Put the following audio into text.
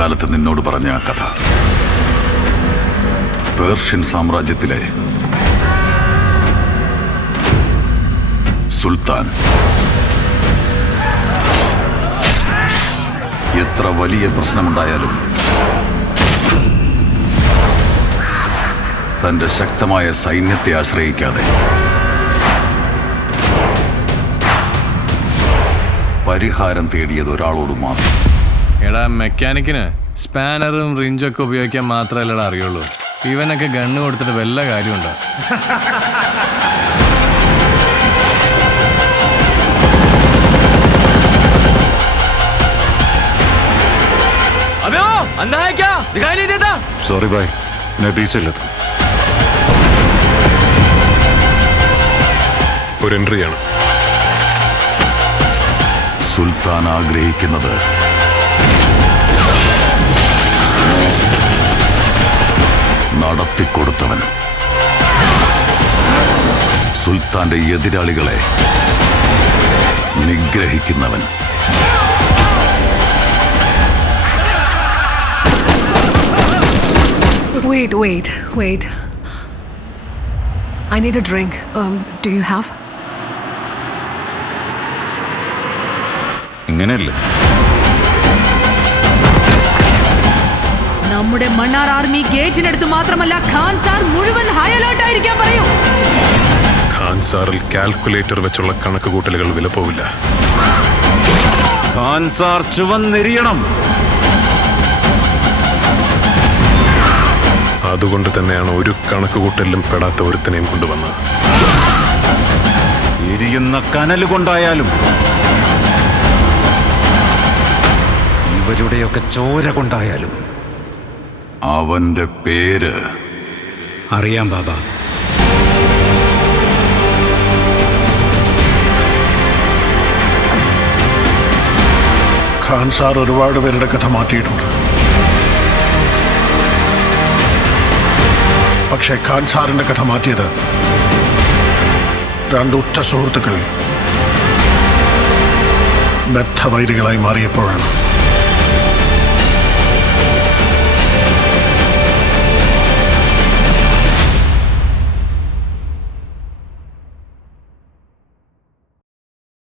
കുട്ടിക്കാലത്ത് നിന്നോട് പറഞ്ഞ ആ കഥ. പേർഷ്യൻ സാമ്രാജ്യത്തിലെ സുൽത്താൻ എത്ര വലിയ പ്രശ്നമുണ്ടായാലും തന്റെ ശക്തമായ സൈന്യത്തെ ആശ്രയിക്കാതെ പരിഹാരം തേടിയത് ഒരാളോട് മാത്രം. എടാ, മെക്കാനിക്കിന് സ്പാനറും റിഞ്ചൊക്കെ ഉപയോഗിക്കാൻ മാത്രമല്ലടാ അറിയുള്ളൂ. ഇവനൊക്കെ ഗണ്ണ് കൊടുത്തിട്ട് വല്ല കാര്യമുണ്ടോ? सॉरी भाई, मैं बीच से लेता हूँ. ഒരു എൻട്രിയാണ്. സുൽത്താൻ ആഗ്രഹിക്കുന്നത് നടത്തിക്കൊടുത്തവൻ, സുൽത്താന്റെ എതിരാളികളെ നിഗ്രഹിക്കുന്നവൻ. Wait. I need a drink. Do you have? ഇങ്ങനെയല്ലേ? നമ്മുടെ മണ്ണാർ ആർമി ഗേറ്റിനടുത്ത് മാത്രമല്ല, ഖാൻ സാർ മുഴുവൻ ഹൈ അലേർട്ട് ആയിരിക്കാൻ പറയൂ. ഖാൻ സാറിൽ കാൽക്കുലേറ്റർ വെച്ചുള്ള കണക്ക് കൂട്ടലുകൾ വില പോവില്ല. ഖാൻ സാർ ചുവന്നെരിയണം. അതുകൊണ്ട് തന്നെയാണ് ഒരു കണക്ക് കൂട്ടലിലും പെടാത്ത ഒരുത്തനെയും കൊണ്ടുവന്നത്. എരിയുന്ന കനല് കൊണ്ടായാലും ഇവരുടെയൊക്കെ ചോര കൊണ്ടായാലും അവന്റെ പേര് അറിയാം ബാബ. ഖാൻ സാർ ഒരുപാട് പേരുടെ കഥ മാറ്റിയിട്ടുണ്ട്. പക്ഷേ ഖാൻ സാറിന്റെ കഥ മാറ്റിയത് രണ്ട് ഉറ്റ സുഹൃത്തുക്കൾ ബദ്ധവൈരികളായി മാറിയപ്പോഴാണ്.